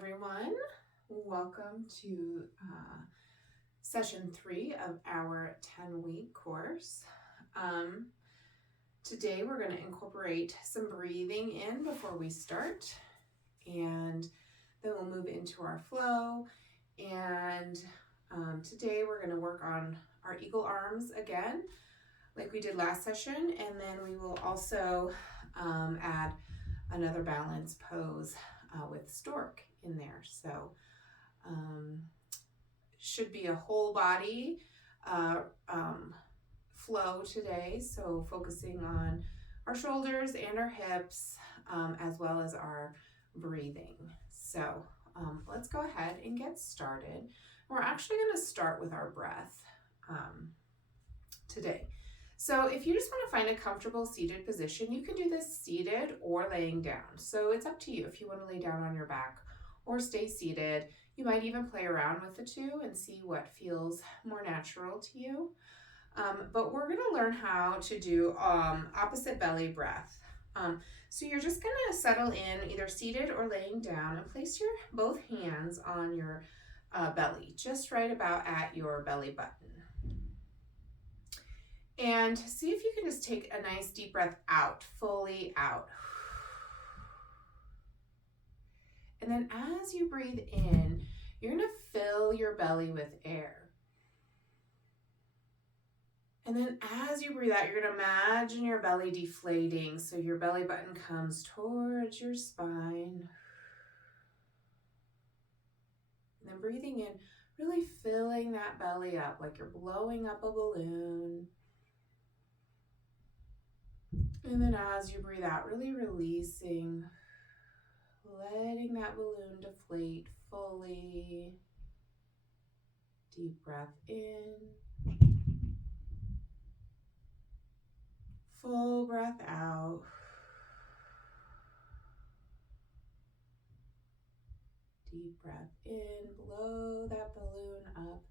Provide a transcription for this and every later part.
everyone. Welcome to session 3 of our 10-week course. Today we're going to incorporate some breathing in before we start, and then we'll move into our flow. And today we're going to work on our eagle arms again, like we did last session, and then we will also add another balance pose with stork in there. So should be a whole body flow today. So focusing on our shoulders and our hips, as well as our breathing. So let's go ahead and get started. We're actually going to start with our breath today. So if you just want to find a comfortable seated position, you can do this seated or laying down. So it's up to you if you want to lay down on your back or stay seated. You might even play around with the two and see what feels more natural to you. But we're going to learn how to do opposite belly breath. So you're just going to settle in either seated or laying down and place your both hands on your belly, just right about at your belly button. And see if you can just take a nice deep breath out, fully out. And then as you breathe in, you're going to fill your belly with air. And then as you breathe out, you're going to imagine your belly deflating. So your belly button comes towards your spine. And then breathing in, really filling that belly up like you're blowing up a balloon. And then as you breathe out, really releasing, letting that balloon deflate fully. Deep breath in. Full breath out. Deep breath in, blow that balloon up.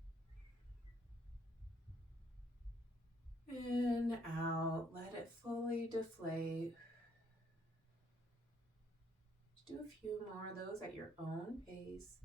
In, out, let it fully deflate. Just do a few more of those at your own pace.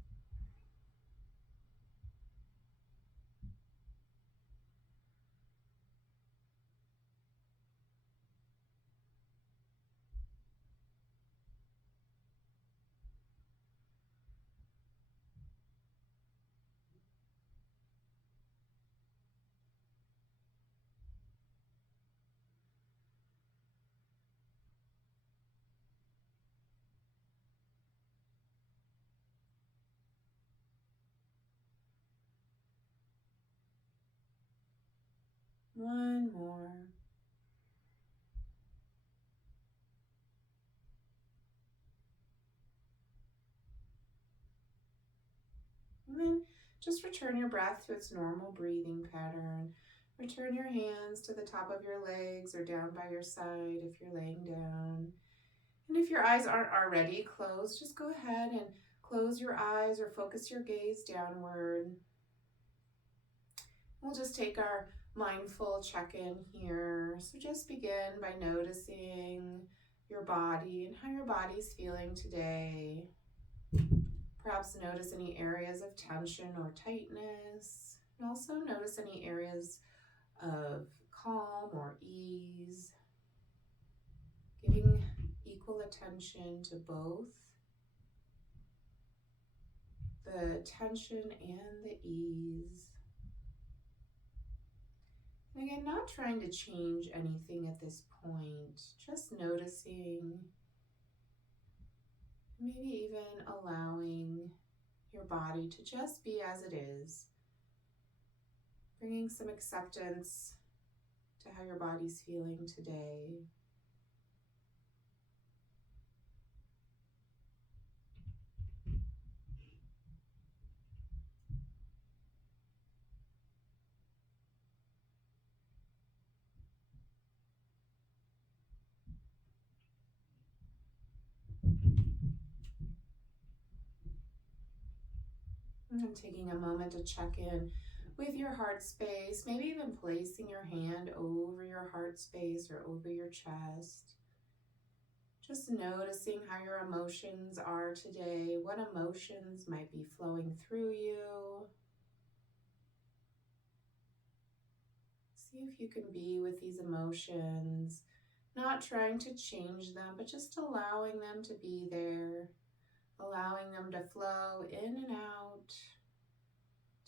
One more. And then just return your breath to its normal breathing pattern. Return your hands to the top of your legs or down by your side if you're laying down. And if your eyes aren't already closed, just go ahead and close your eyes or focus your gaze downward. We'll just take our mindful check-in here. So just begin by noticing your body and how your body's feeling today. Perhaps notice any areas of tension or tightness. And also notice any areas of calm or ease. Giving equal attention to both the tension and the ease. And again, not trying to change anything at this point, just noticing, maybe even allowing your body to just be as it is, bringing some acceptance to how your body's feeling today. And taking a moment to check in with your heart space, maybe even placing your hand over your heart space or over your chest. Just noticing how your emotions are today, what emotions might be flowing through you. See if you can be with these emotions, not trying to change them, but just allowing them to be there, allowing them to flow in and out,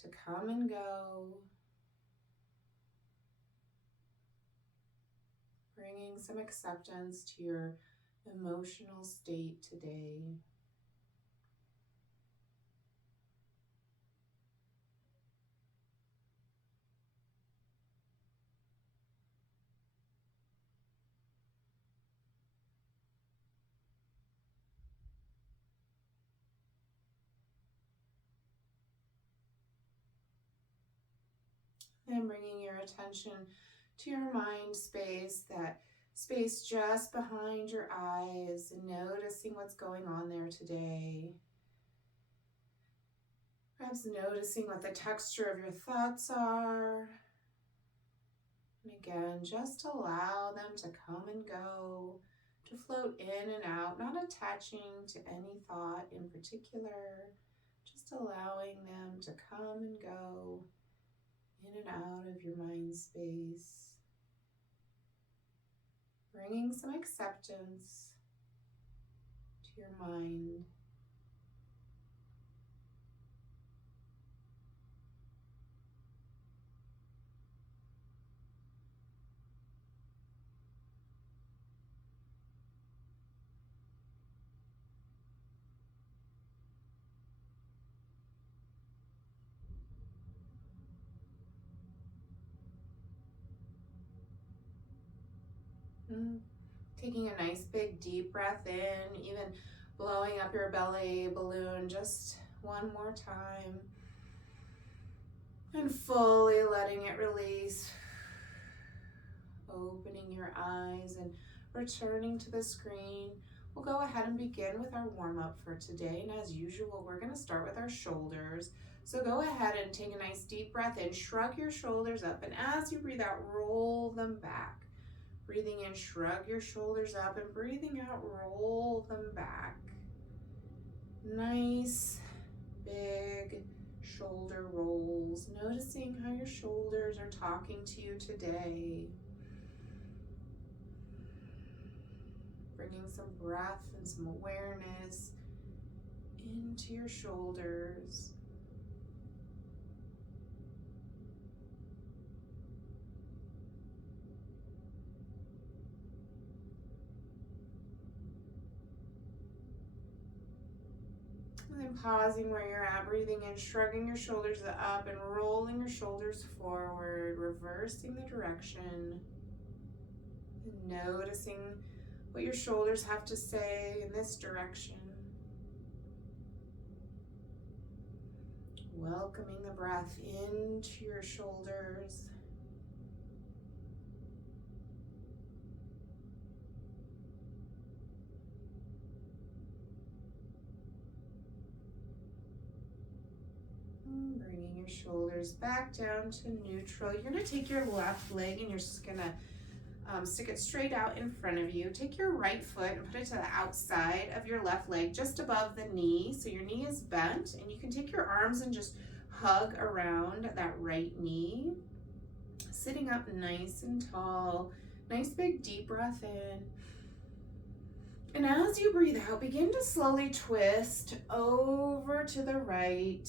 to come and go, bringing some acceptance to your emotional state today. And bringing your attention to your mind space, that space just behind your eyes, and noticing what's going on there today. Perhaps noticing what the texture of your thoughts are. And again, just allow them to come and go, to float in and out, not attaching to any thought in particular, just allowing them to come and go in and out of your mind space. Bringing some acceptance to your mind. Taking a nice big deep breath in, even blowing up your belly balloon just one more time. And fully letting it release. Opening your eyes and returning to the screen. We'll go ahead and begin with our warm-up for today. And as usual, we're going to start with our shoulders. So go ahead and take a nice deep breath in, shrug your shoulders up, and as you breathe out, roll them back. Breathing in, shrug your shoulders up, and breathing out, roll them back. Nice, big shoulder rolls. Noticing how your shoulders are talking to you today. Bringing some breath and some awareness into your shoulders. And then pausing where you're at, breathing in, shrugging your shoulders up and rolling your shoulders forward, reversing the direction. And noticing what your shoulders have to say in this direction. Welcoming the breath into your shoulders. Bringing your shoulders back down to neutral. You're going to take your left leg and you're just going to stick it straight out in front of you. Take your right foot and put it to the outside of your left leg, just above the knee. So your knee is bent, and you can take your arms and just hug around that right knee. Sitting up nice and tall. Nice big deep breath in. And as you breathe out, begin to slowly twist over to the right,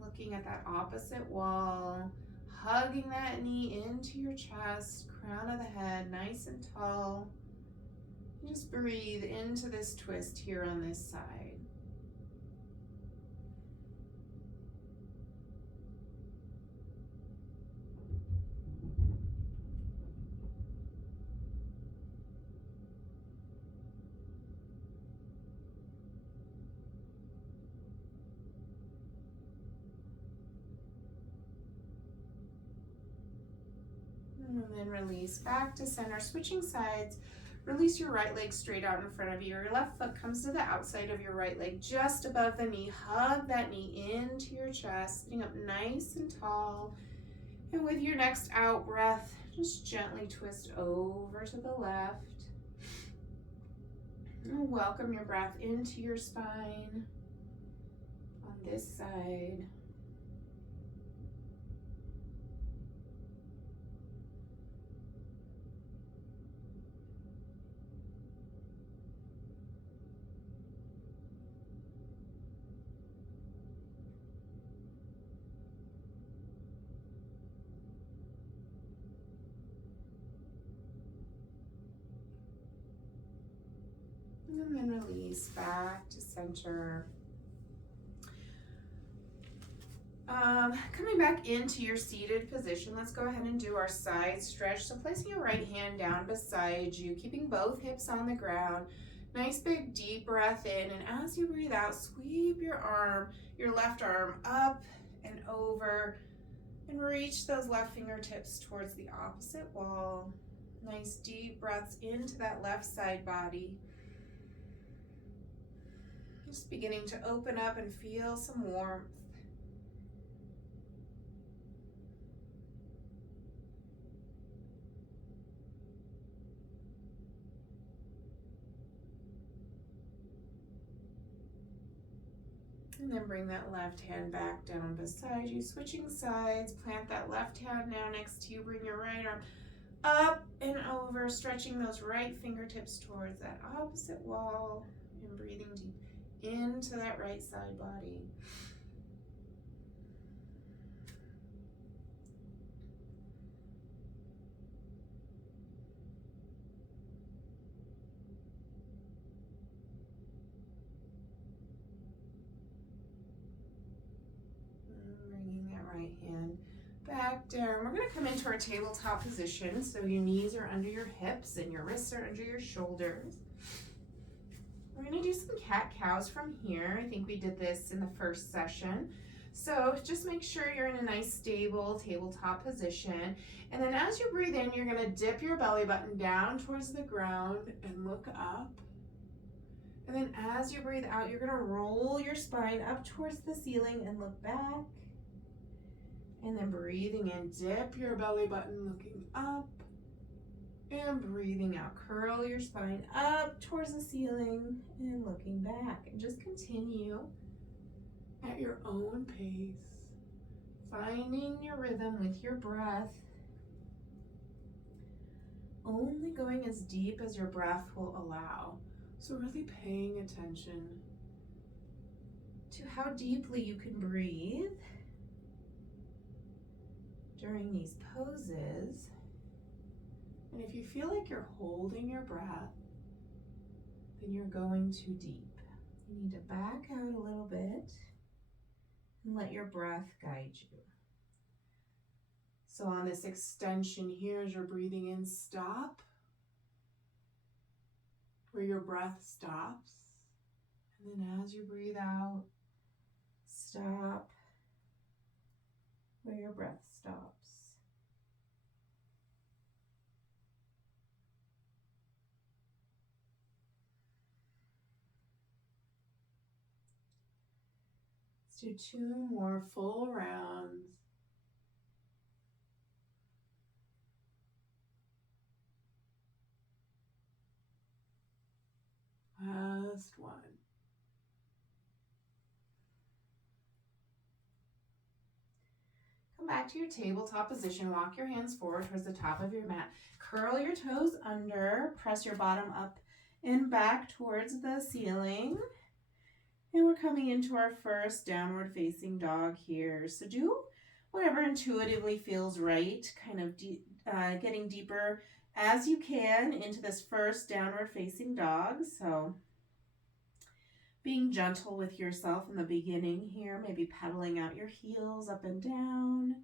looking at that opposite wall, hugging that knee into your chest, crown of the head, nice and tall. And just breathe into this twist here on this side. And then release back to center, switching sides. Release your right leg straight out in front of you. Your left foot comes to the outside of your right leg, just above the knee. Hug that knee into your chest, sitting up nice and tall. And with your next out breath, just gently twist over to the left. And welcome your breath into your spine on this side. And then release back to center. Coming back into your seated position, let's go ahead and do our side stretch. So placing your right hand down beside you, keeping both hips on the ground. Nice big deep breath in, and as you breathe out, sweep your left arm up and over, and reach those left fingertips towards the opposite wall. Nice deep breaths into that left side body. Just beginning to open up and feel some warmth. And then bring that left hand back down beside you, switching sides. Plant that left hand now next to you. Bring your right arm up and over, stretching those right fingertips towards that opposite wall and breathing deep into that right side body. Bringing that right hand back down. We're going to come into our tabletop position. So your knees are under your hips and your wrists are under your shoulders. We're going to do some cat-cows from here. I think we did this in the first session. So just make sure you're in a nice stable tabletop position. And then as you breathe in, you're going to dip your belly button down towards the ground and look up. And then as you breathe out, you're going to roll your spine up towards the ceiling and look back. And then breathing in, dip your belly button looking up. And breathing out, curl your spine up towards the ceiling and looking back. And just continue at your own pace, finding your rhythm with your breath. Only going as deep as your breath will allow. So really paying attention to how deeply you can breathe during these poses. And if you feel like you're holding your breath, then you're going too deep. You need to back out a little bit and let your breath guide you. So on this extension here, as you're breathing in, stop where your breath stops. And then as you breathe out, stop where your breath stops. Let's do 2 more full rounds. Last one. Come back to your tabletop position. Walk your hands forward towards the top of your mat. Curl your toes under. Press your bottom up and back towards the ceiling. And we're coming into our first downward facing dog here. So do whatever intuitively feels right, kind of getting deeper as you can into this first downward facing dog. So being gentle with yourself in the beginning here, maybe pedaling out your heels up and down.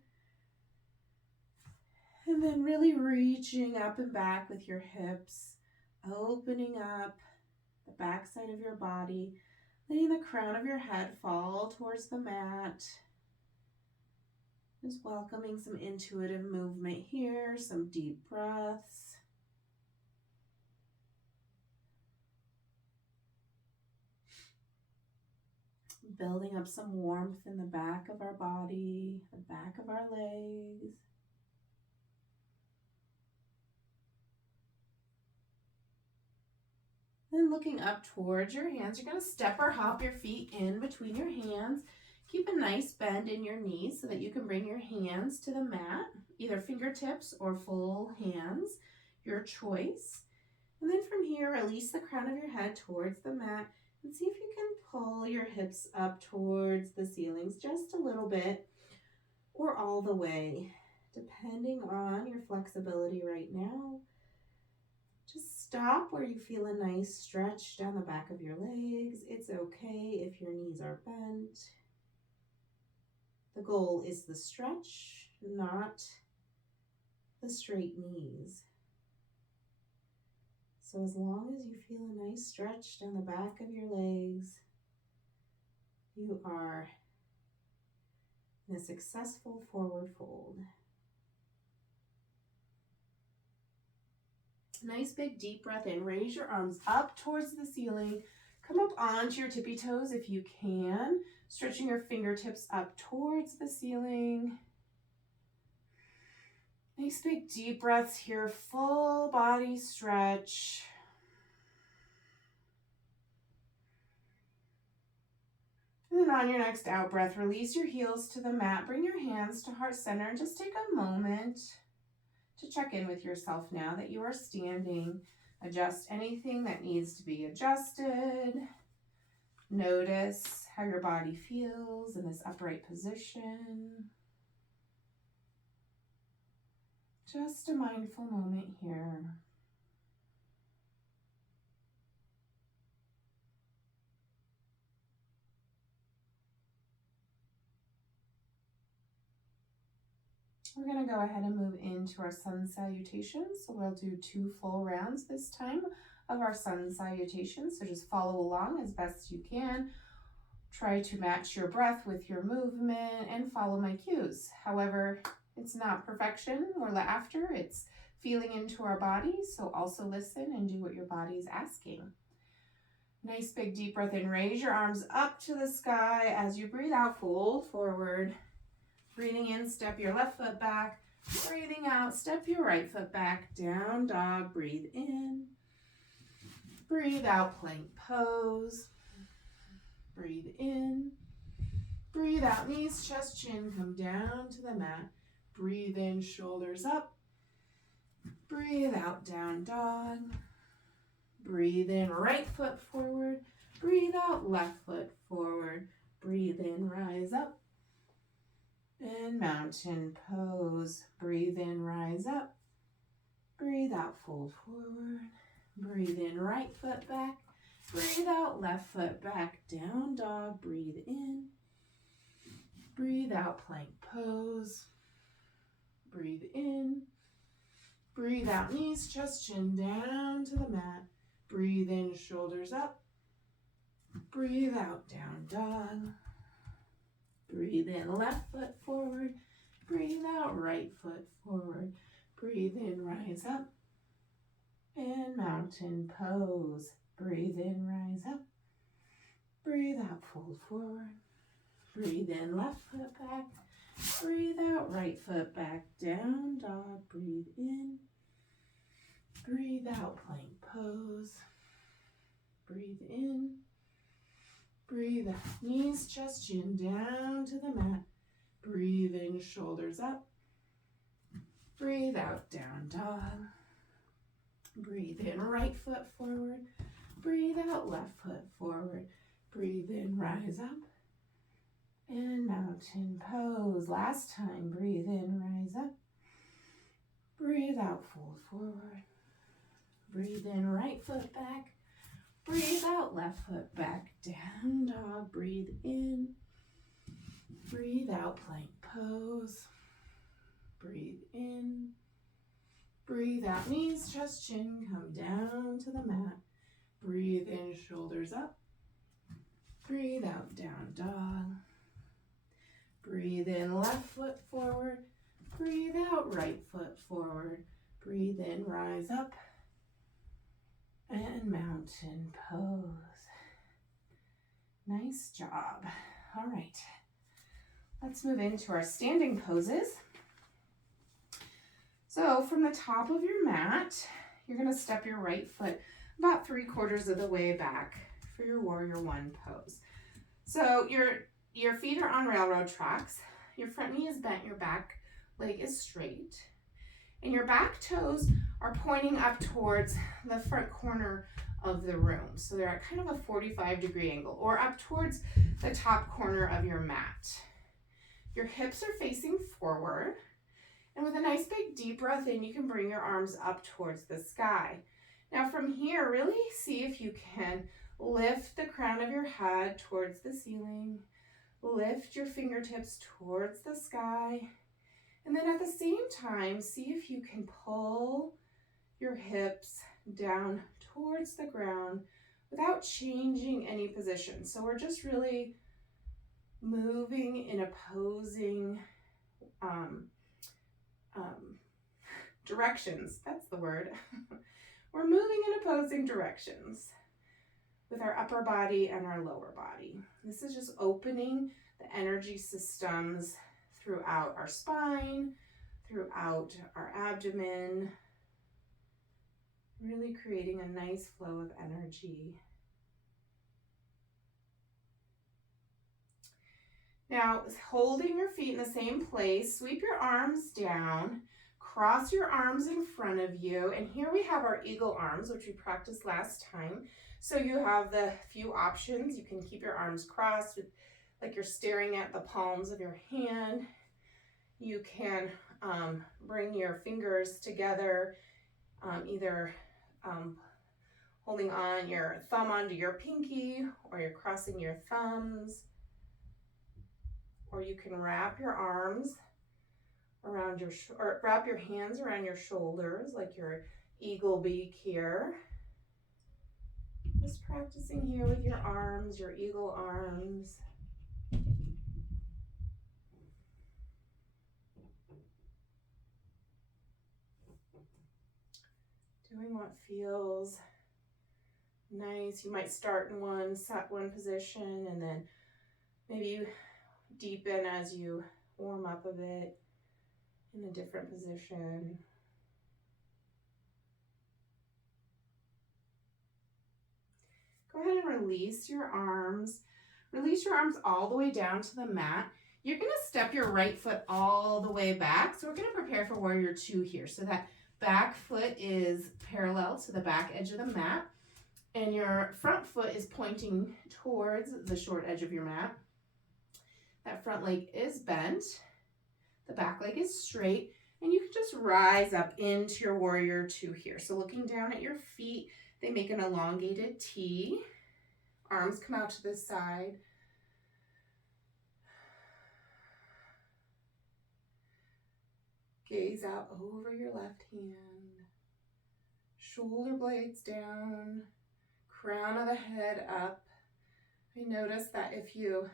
And then really reaching up and back with your hips, opening up the back side of your body, letting the crown of your head fall towards the mat. Just welcoming some intuitive movement here, some deep breaths. Building up some warmth in the back of our body, the back of our legs. Then then looking up towards your hands, you're going to step or hop your feet in between your hands. Keep a nice bend in your knees so that you can bring your hands to the mat, either fingertips or full hands, your choice. And then from here, release the crown of your head towards the mat and see if you can pull your hips up towards the ceilings just a little bit or all the way, depending on your flexibility right now. Just stop where you feel a nice stretch down the back of your legs. It's okay if your knees are bent. The goal is the stretch, not the straight knees. So as long as you feel a nice stretch down the back of your legs, you are in a successful forward fold. Nice big deep breath in. Raise your arms up towards the ceiling. Come up onto your tippy toes if you can, stretching your fingertips up towards the ceiling. Nice big deep breaths here, full body stretch. And then on your next out breath, release your heels to the mat, bring your hands to heart center, and just take a moment to check in with yourself now that you are standing. Adjust anything that needs to be adjusted. Notice how your body feels in this upright position. Just a mindful moment here. We're going to go ahead and move into our sun salutations. So we'll do 2 full rounds this time of our sun salutations. So just follow along as best you can. Try to match your breath with your movement and follow my cues. However, it's not perfection we're after, it's feeling into our body. So also listen and do what your body's asking. Nice big deep breath in. Raise your arms up to the sky. As you breathe out, fold forward. Breathing in, step your left foot back. Breathing out, step your right foot back. Down dog, breathe in. Breathe out, plank pose. Breathe in. Breathe out, knees, chest, chin, come down to the mat. Breathe in, shoulders up. Breathe out, down dog. Breathe in, right foot forward. Breathe out, left foot forward. Breathe in, rise up. And mountain pose. Breathe in, rise up. Breathe out, fold forward. Breathe in, right foot back. Breathe out, left foot back. Down dog, breathe in. Breathe out, plank pose. Breathe in. Breathe out, knees, chest, chin down to the mat. Breathe in, shoulders up. Breathe out, down dog. Breathe in, left foot forward. Breathe out, right foot forward. Breathe in, rise up. And mountain pose. Breathe in, rise up. Breathe out, fold forward. Breathe in, left foot back. Breathe out, right foot back. Down dog, breathe in. Breathe out, plank pose. Breathe in. Breathe out, knees, chest, chin down to the mat. Breathe in, shoulders up. Breathe out, down dog. Breathe in, right foot forward. Breathe out, left foot forward. Breathe in, rise up. And mountain pose. Last time, breathe in, rise up. Breathe out, fold forward. Breathe in, right foot back. Breathe out, left foot back, down dog, breathe in. Breathe out, plank pose. Breathe in. Breathe out, knees, chest, chin, come down to the mat. Breathe in, shoulders up. Breathe out, down dog. Breathe in, left foot forward. Breathe out, right foot forward. Breathe in, rise up. And mountain pose. Nice job. All right. Let's move into our standing poses. So from the top of your mat, you're going to step your right foot about 3/4 of the way back for your warrior one pose. So your feet are on railroad tracks. Your front knee is bent, your back leg is straight, and your back toes are pointing up towards the front corner of the room. So they're at kind of a 45-degree angle, or up towards the top corner of your mat. Your hips are facing forward, and with a nice big deep breath in, you can bring your arms up towards the sky. Now from here, really see if you can lift the crown of your head towards the ceiling, lift your fingertips towards the sky, and then at the same time, see if you can pull your hips down towards the ground without changing any position. So we're just really moving in opposing directions. That's the word. We're moving in opposing directions with our upper body and our lower body. This is just opening the energy systems throughout our spine, throughout our abdomen, really creating a nice flow of energy. Now, holding your feet in the same place, sweep your arms down, cross your arms in front of you, and here we have our eagle arms, which we practiced last time. So you have the few options. You can keep your arms crossed, like you're staring at the palms of your hand. You can bring your fingers together, either holding on your thumb onto your pinky, or you're crossing your thumbs, or you can wrap your arms around or wrap your hands around your shoulders like your eagle beak here. Just practicing here with your arms, your eagle arms. Doing what feels nice. You might start in one position, and then maybe you deepen as you warm up a bit in a different position. Go ahead and release your arms. Release your arms all the way down to the mat. You're going to step your right foot all the way back. So we're going to prepare for warrior two here. So that back foot is parallel to the back edge of the mat, and your front foot is pointing towards the short edge of your mat. That front leg is bent, the back leg is straight, and you can just rise up into your warrior two here. So looking down at your feet, they make an elongated T. Arms come out to the side. Gaze out over your left hand. Shoulder blades down, crown of the head up. I notice that if you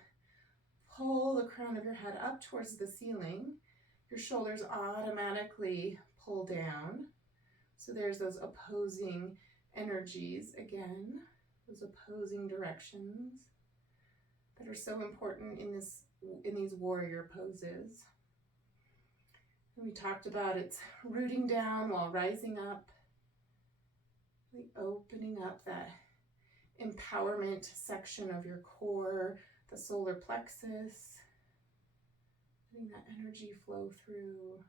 pull the crown of your head up towards the ceiling, your shoulders automatically pull down. So there's those opposing energies again, those opposing directions that are so important in these warrior poses. And we talked about it's rooting down while rising up, really opening up that empowerment section of your core, the solar plexus, letting that energy flow through.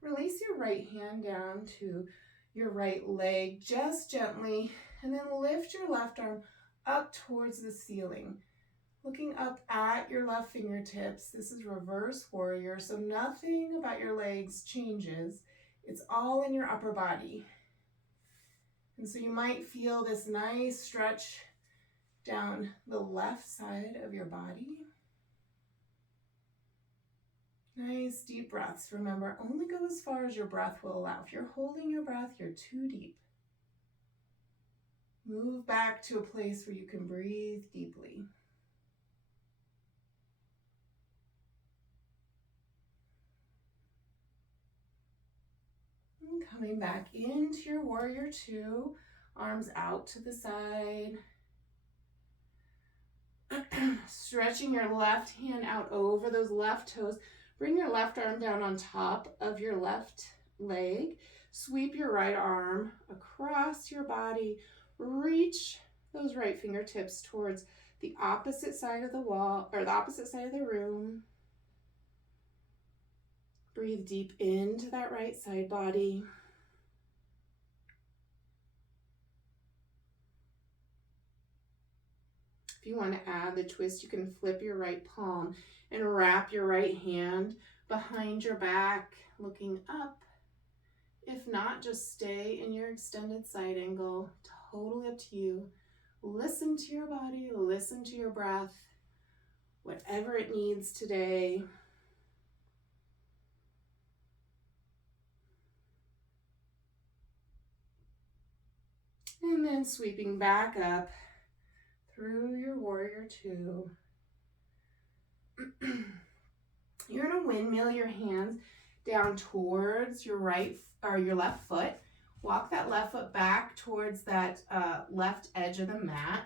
Release your right hand down to your right leg just gently, and then lift your left arm up towards the ceiling, looking up at your left fingertips. This is reverse warrior, so nothing about your legs changes. It's all in your upper body. And so you might feel this nice stretch down the left side of your body. Nice deep breaths. Remember, only go as far as your breath will allow. If you're holding your breath, you're too deep. Move back to a place where you can breathe deeply. And coming back into your warrior two, arms out to the side. Stretching your left hand out over those left toes. Bring your left arm down on top of your left leg. Sweep your right arm across your body. Reach those right fingertips towards the opposite side of the wall, or the opposite side of the room. Breathe deep into that right side body. If you want to add the twist, you can flip your right palm and wrap your right hand behind your back, looking up. If not, just stay in your extended side angle. Totally up to you. Listen to your body, listen to your breath, whatever it needs today. And then sweeping back up through your warrior two. You're gonna windmill your hands down towards your right or your left foot. Walk that left foot back towards that left edge of the mat,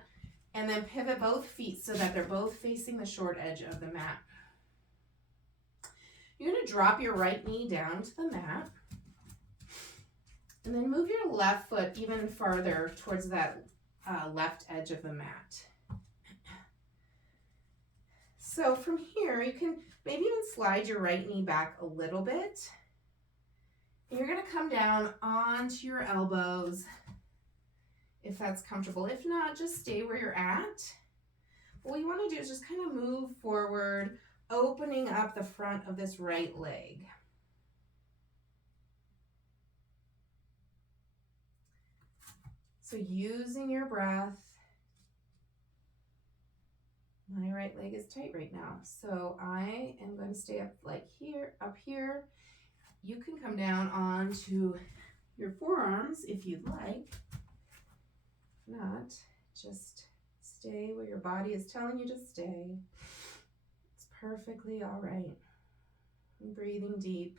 and then pivot both feet so that they're both facing the short edge of the mat. You're gonna drop your right knee down to the mat, and then move your left foot even farther towards that left edge of the mat. So from here, you can maybe even slide your right knee back a little bit. And you're gonna come down onto your elbows if that's comfortable. If not, just stay where you're at. What you wanna do is just kind of move forward, opening up the front of this right leg. So using your breath. My right leg is tight right now, so I am going to stay up up here. You can come down onto your forearms if you'd like. If not, just stay where your body is telling you to stay. It's perfectly all right. And breathing deep.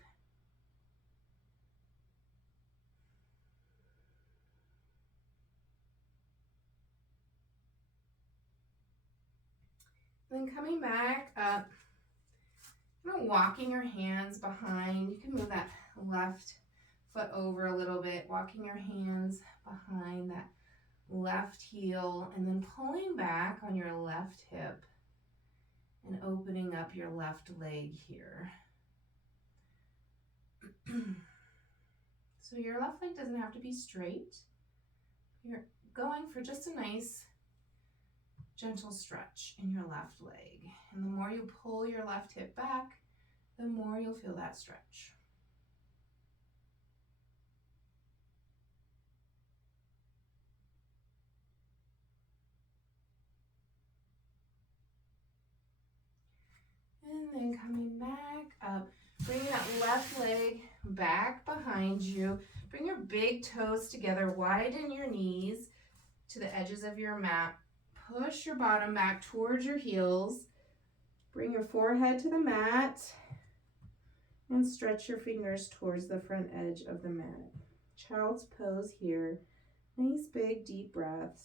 Then coming back up, walking your hands behind. You can move that left foot over a little bit, walking your hands behind that left heel, and then pulling back on your left hip and opening up your left leg here. So your left leg doesn't have to be straight. You're going for just a nice gentle stretch in your left leg. And the more you pull your left hip back, the more you'll feel that stretch. And then coming back up, bring that left leg back behind you. Bring your big toes together, widen your knees to the edges of your mat. Push your bottom back towards your heels. Bring your forehead to the mat and stretch your fingers towards the front edge of the mat. Child's pose here. Nice big deep breaths.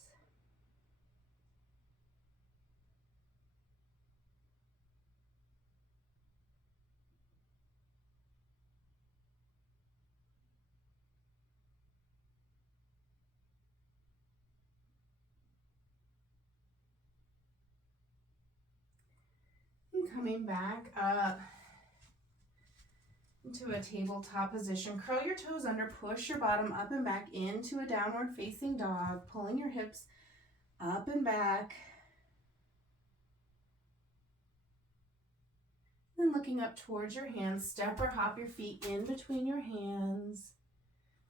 Coming back up into a tabletop position. Curl your toes under, push your bottom up and back into a downward facing dog, pulling your hips up and back. Then looking up towards your hands, step or hop your feet in between your hands.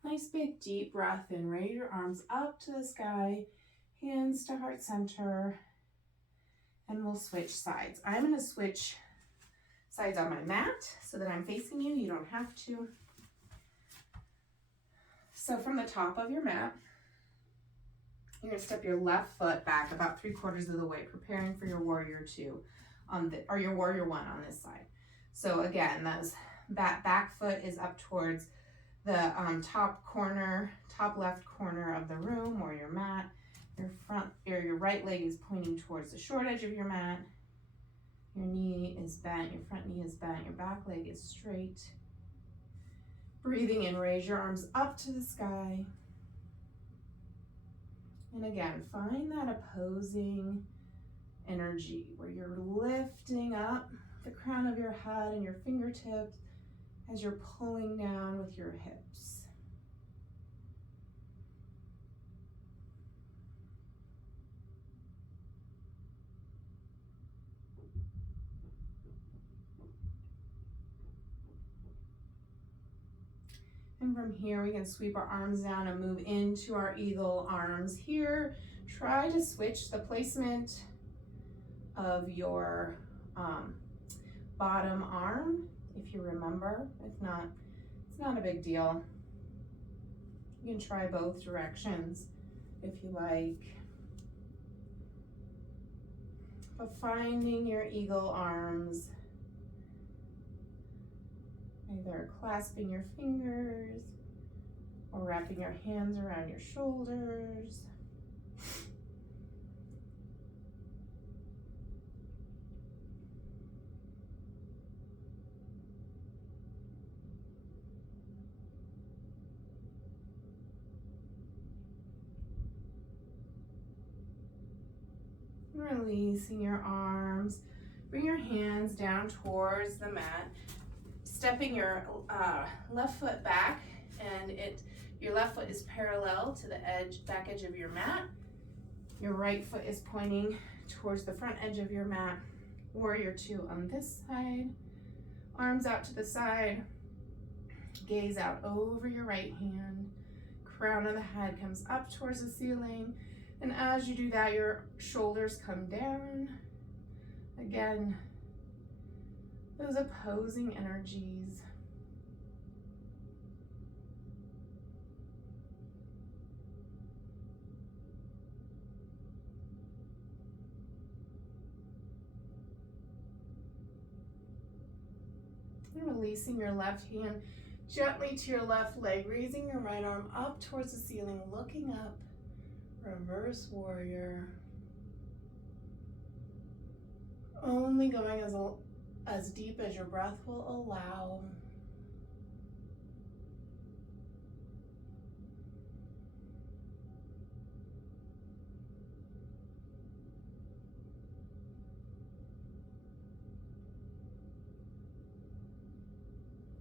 Nice big deep breath in. Raise your arms up to the sky, hands to heart center. And we'll switch sides. I'm going to switch sides on my mat so that I'm facing you. You don't have to. So from the top of your mat, you're going to step your left foot back about 3/4 of the way, preparing for your warrior two or your warrior one on this side. So again, that back foot is up towards the top left corner of the room or your mat. Your right leg is pointing towards the short edge of your mat. Your knee is bent, your front knee is bent, your back leg is straight. Breathing in, raise your arms up to the sky. And again, find that opposing energy where you're lifting up the crown of your head and your fingertips as you're pulling down with your hips. And from here, we can sweep our arms down and move into our eagle arms here. Try to switch the placement of your bottom arm, if you remember. If not, it's not a big deal. You can try both directions if you like. But finding your eagle arms, either clasping your fingers or wrapping your hands around your shoulders. Releasing your arms. Bring your hands down towards the mat. Stepping your left foot back, and your left foot is parallel to the back edge of your mat. Your right foot is pointing towards the front edge of your mat. Warrior two on this side. Arms out to the side. Gaze out over your right hand. Crown of the head comes up towards the ceiling. And as you do that, your shoulders come down. Again, those opposing energies. And releasing your left hand gently to your left leg, raising your right arm up towards the ceiling, looking up. Reverse warrior. Only going as deep as your breath will allow.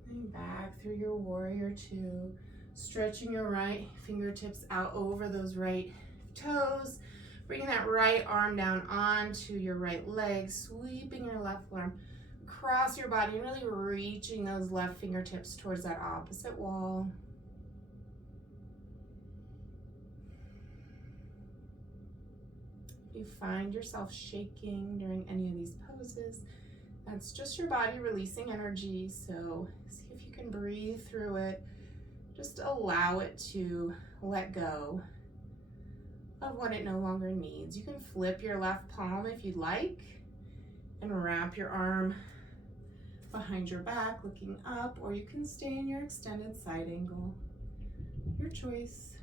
And back through your warrior two, stretching your right fingertips out over those right toes, bringing that right arm down onto your right leg, sweeping your left arm across your body, and really reaching those left fingertips towards that opposite wall. If you find yourself shaking during any of these poses, that's just your body releasing energy, so see if you can breathe through it. Just allow it to let go of what it no longer needs. You can flip your left palm if you'd like and wrap your arm behind your back looking up, or you can stay in your extended side angle. Your choice.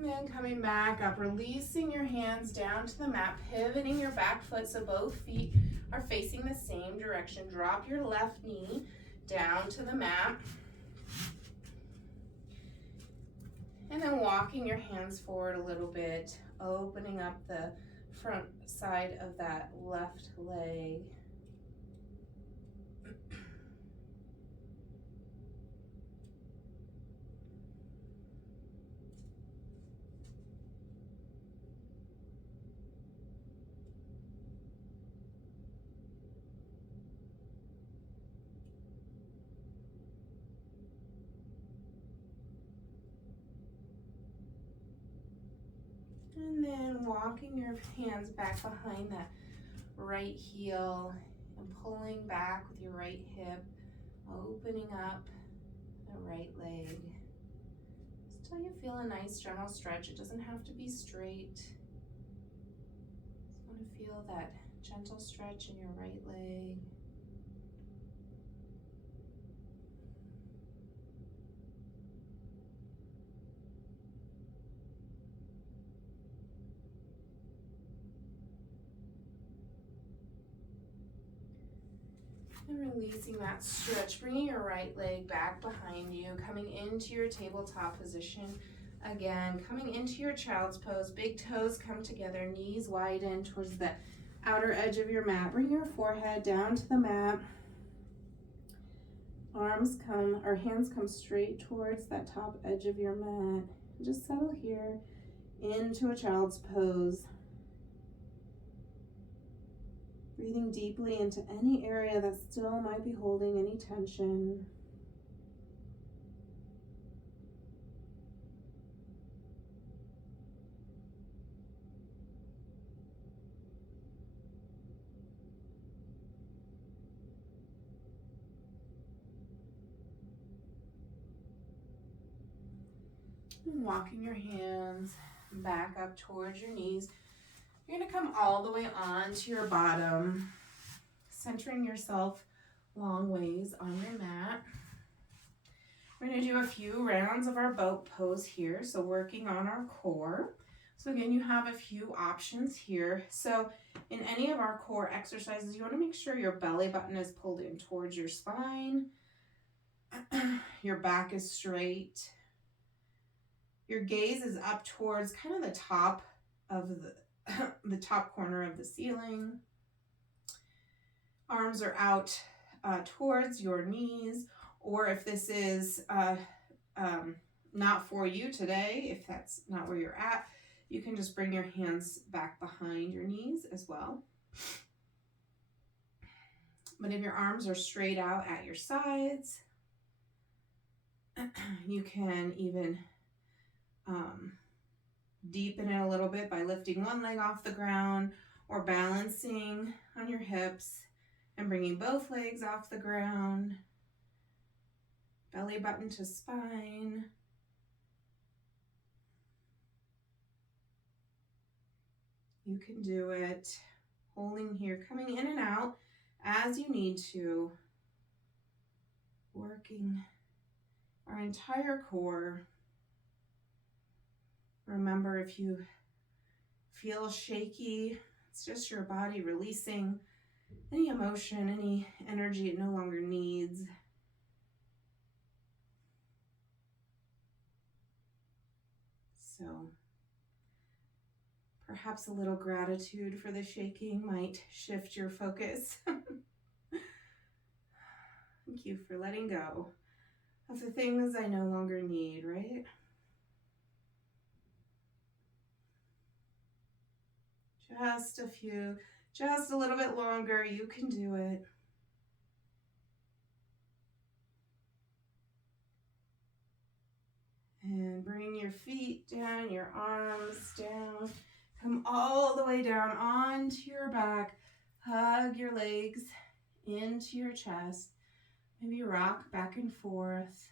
And then coming back up, releasing your hands down to the mat, pivoting your back foot so both feet are facing the same direction. Drop your left knee down to the mat. And then walking your hands forward a little bit, opening up the front side of that left leg. And then walking your hands back behind that right heel and pulling back with your right hip, opening up the right leg. Just till you feel a nice gentle stretch. It doesn't have to be straight. Just want to feel that gentle stretch in your right leg. And releasing that stretch, bringing your right leg back behind you, coming into your tabletop position. Again, coming into your child's pose, big toes come together, knees widen towards the outer edge of your mat. Bring your forehead down to the mat. Hands come straight towards that top edge of your mat. Just settle here into a child's pose. Breathing deeply into any area that still might be holding any tension. And walking your hands back up towards your knees. You're going to come all the way onto your bottom, centering yourself long ways on your mat. We're going to do a few rounds of our boat pose here, so working on our core. So again, you have a few options here. So in any of our core exercises, you want to make sure your belly button is pulled in towards your spine. Your back is straight. Your gaze is up towards kind of the top of the top corner of the ceiling. Arms are out towards your knees, or if this is not for you today, if that's not where you're at, you can just bring your hands back behind your knees as well. But if your arms are straight out at your sides, you can even deepen it a little bit by lifting one leg off the ground or balancing on your hips and bringing both legs off the ground. Belly button to spine. You can do it holding here, coming in and out as you need to, working our entire core. Remember, if you feel shaky, it's just your body releasing any emotion, any energy it no longer needs. So perhaps a little gratitude for the shaking might shift your focus. Thank you for letting go of the things I no longer need, right? Just a few, just a little bit longer. You can do it. And bring your feet down, your arms down. Come all the way down onto your back. Hug your legs into your chest. Maybe rock back and forth.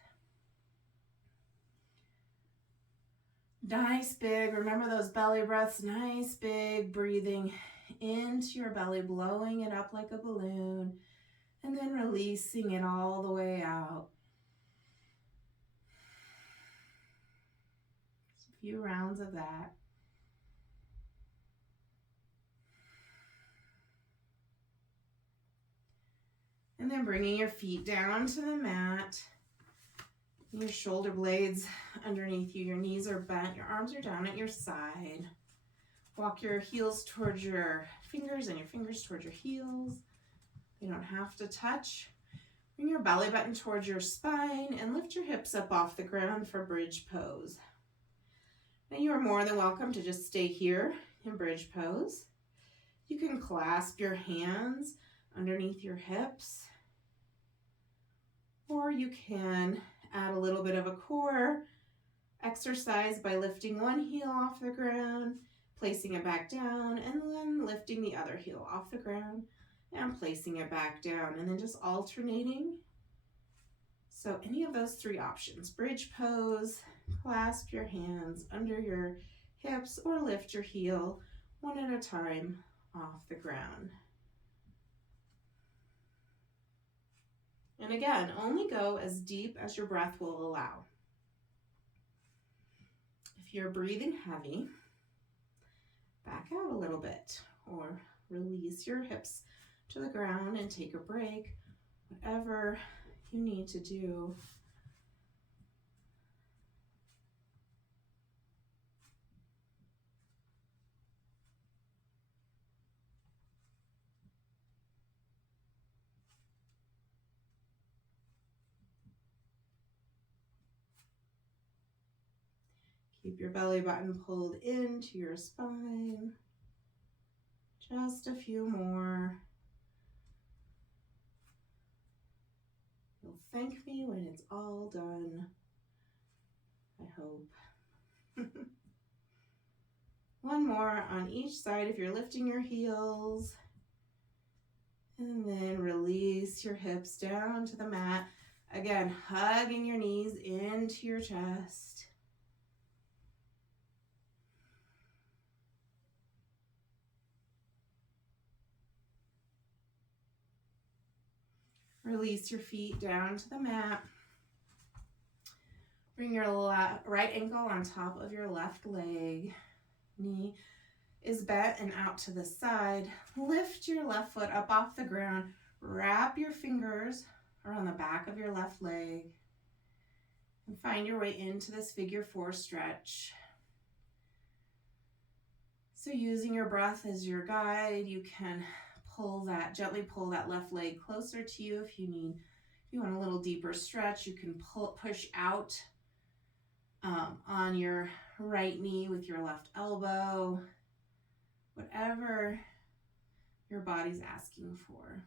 Nice big, remember those belly breaths, nice big breathing into your belly, blowing it up like a balloon, and then releasing it all the way out. Just a few rounds of that. And then bringing your feet down to the mat. Your shoulder blades underneath you, your knees are bent, your arms are down at your side. Walk your heels towards your fingers and your fingers towards your heels. They don't have to touch. Bring your belly button towards your spine and lift your hips up off the ground for bridge pose. Now you are more than welcome to just stay here in bridge pose. You can clasp your hands underneath your hips, or you can add a little bit of a core exercise by lifting one heel off the ground, placing it back down, and then lifting the other heel off the ground and placing it back down, and then just alternating. So any of those three options, bridge pose, clasp your hands under your hips, or lift your heel one at a time off the ground. And again, only go as deep as your breath will allow. If you're breathing heavy, back out a little bit or release your hips to the ground and take a break. whatever you need to do. Keep your belly button pulled into your spine. Just a few more. You'll thank me when it's all done, I hope. One more on each side if you're lifting your heels. And then release your hips down to the mat. Again, hugging your knees into your chest. Release your feet down to the mat. Bring your right ankle on top of your left leg. Knee is bent and out to the side. Lift your left foot up off the ground. Wrap your fingers around the back of your left leg. And find your way into this figure 4 stretch. So using your breath as your guide, you can gently pull that left leg closer to you if you need. If you want a little deeper stretch, you can push out on your right knee with your left elbow. Whatever your body's asking for.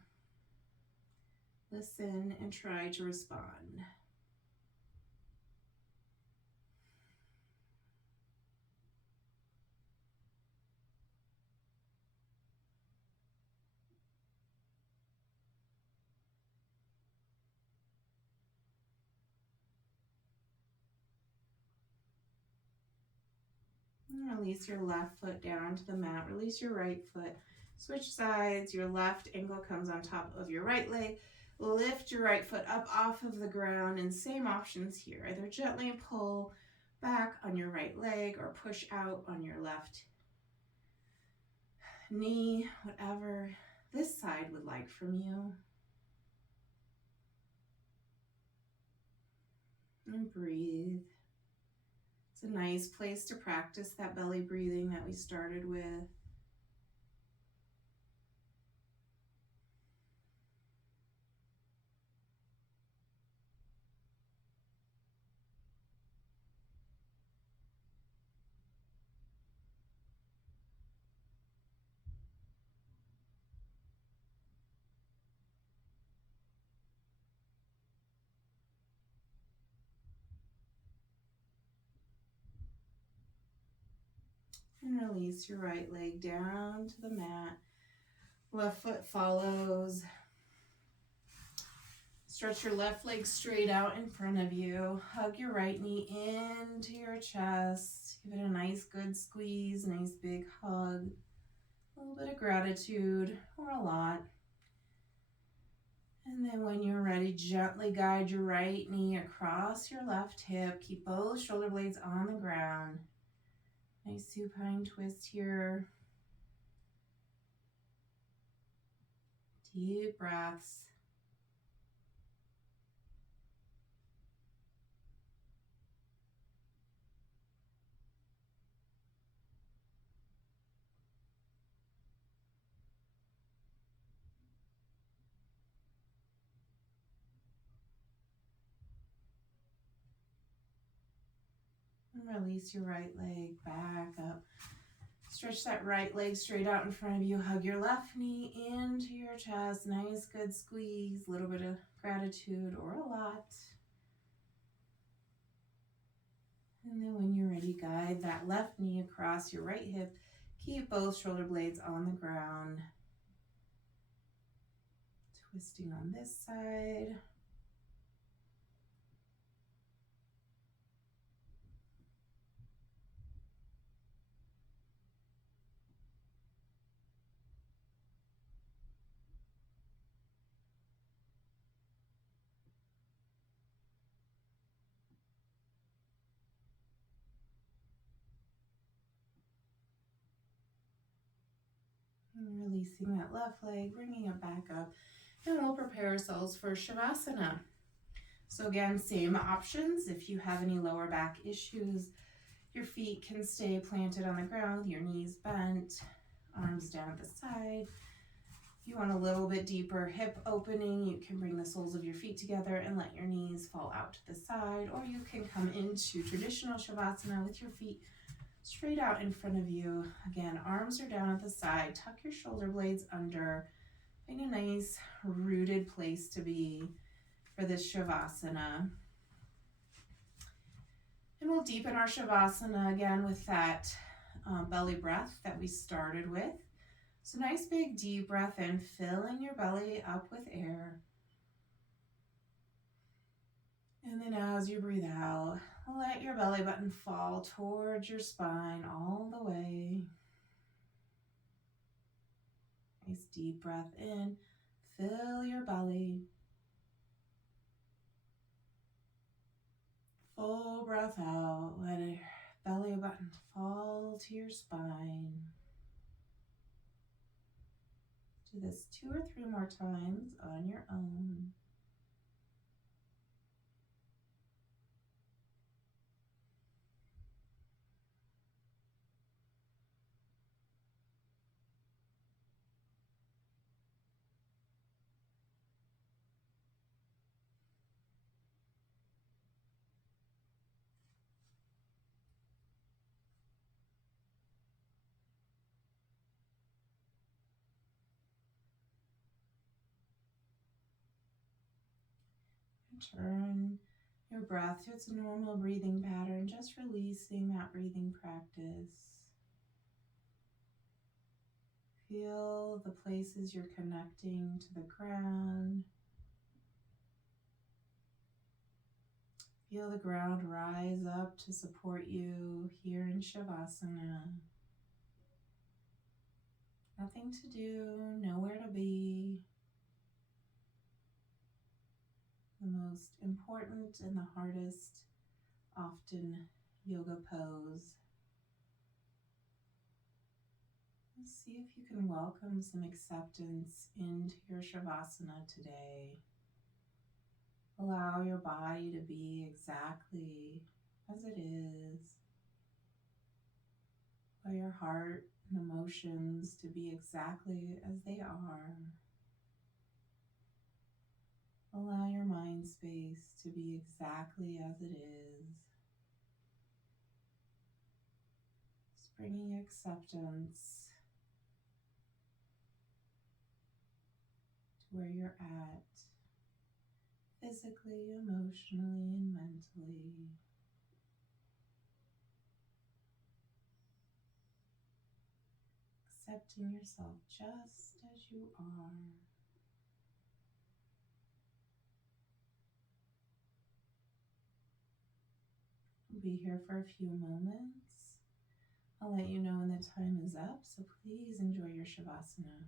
Listen and try to respond. And release your left foot down to the mat. Release your right foot. Switch sides. Your left ankle comes on top of your right leg. Lift your right foot up off of the ground, and same options here. Either gently pull back on your right leg or push out on your left knee, whatever this side would like from you. And breathe. It's a nice place to practice that belly breathing that we started with. And release your right leg down to the mat. Left foot follows. Stretch your left leg straight out in front of you. Hug your right knee into your chest. Give it a nice good squeeze, nice big hug. A little bit of gratitude or a lot. And then when you're ready, gently guide your right knee across your left hip. Keep both shoulder blades on the ground. Nice supine twist here. Deep breaths. And release your right leg back up. Stretch that right leg straight out in front of you. Hug your left knee into your chest. Nice good squeeze. A little bit of gratitude or a lot. And then when you're ready, guide that left knee across your right hip. Keep both shoulder blades on the ground. Twisting on this side. And releasing that left leg, bringing it back up. And we'll prepare ourselves for Shavasana. So again, same options. If you have any lower back issues, your feet can stay planted on the ground, your knees bent, arms down at the side. If you want a little bit deeper hip opening, you can bring the soles of your feet together and let your knees fall out to the side, or you can come into traditional Shavasana with your feet straight out in front of you. Again, arms are down at the side, tuck your shoulder blades under, find a nice rooted place to be for this Shavasana. And we'll deepen our Shavasana again with that belly breath that we started with. So nice big deep breath in, filling your belly up with air. And then as you breathe out, let your belly button fall towards your spine all the way. Nice deep breath in, fill your belly. Full breath out, let your belly button fall to your spine. Do this 2 or 3 more times on your own. Turn your breath to its normal breathing pattern, just releasing that breathing practice. Feel the places you're connecting to the ground. Feel the ground rise up to support you here in Shavasana. Nothing to do, nowhere to be. The most important and the hardest, often, yoga pose. Let's see if you can welcome some acceptance into your Shavasana today. Allow your body to be exactly as it is. Allow your heart and emotions to be exactly as they are. Allow your mind space to be exactly as it is. Just bringing acceptance to where you're at, physically, emotionally, and mentally. Accepting yourself just as you are. We'll be here for a few moments. I'll let you know when the time is up, so please enjoy your Shavasana.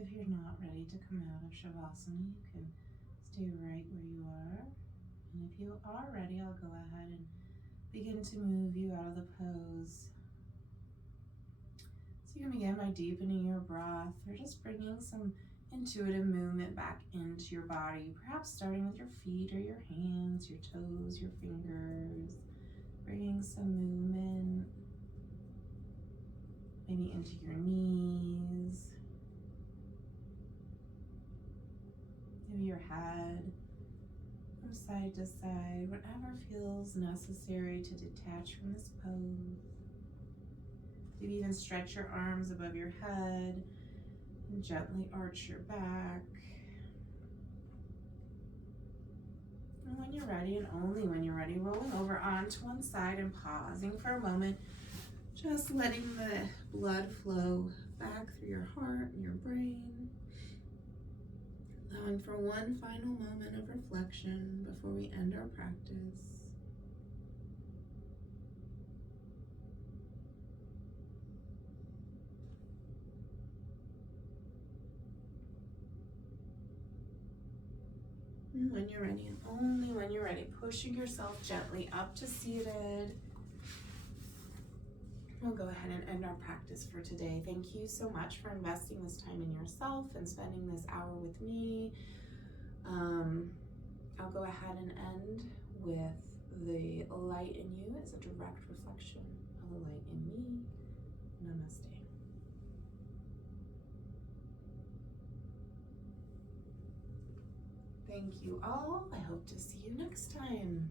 If you're not ready to come out of Shavasana, you can stay right where you are. And if you are ready, I'll go ahead and begin to move you out of the pose. So you can begin by deepening your breath or just bringing some intuitive movement back into your body, perhaps starting with your feet or your hands, your toes, your fingers, bringing some movement maybe into your knees, maybe your head, from side to side, whatever feels necessary to detach from this pose. Maybe even stretch your arms above your head and gently arch your back. And when you're ready, and only when you're ready, rolling over onto one side and pausing for a moment, just letting the blood flow back through your heart and your brain. Allowing for one final moment of reflection before we end our practice. And when you're ready, and only when you're ready, pushing yourself gently up to seated. We'll go ahead and end our practice for today. Thank you so much for investing this time in yourself and spending this hour with me. I'll go ahead and end with the light in you as a direct reflection of the light in me. Namaste. Thank you all. I hope to see you next time.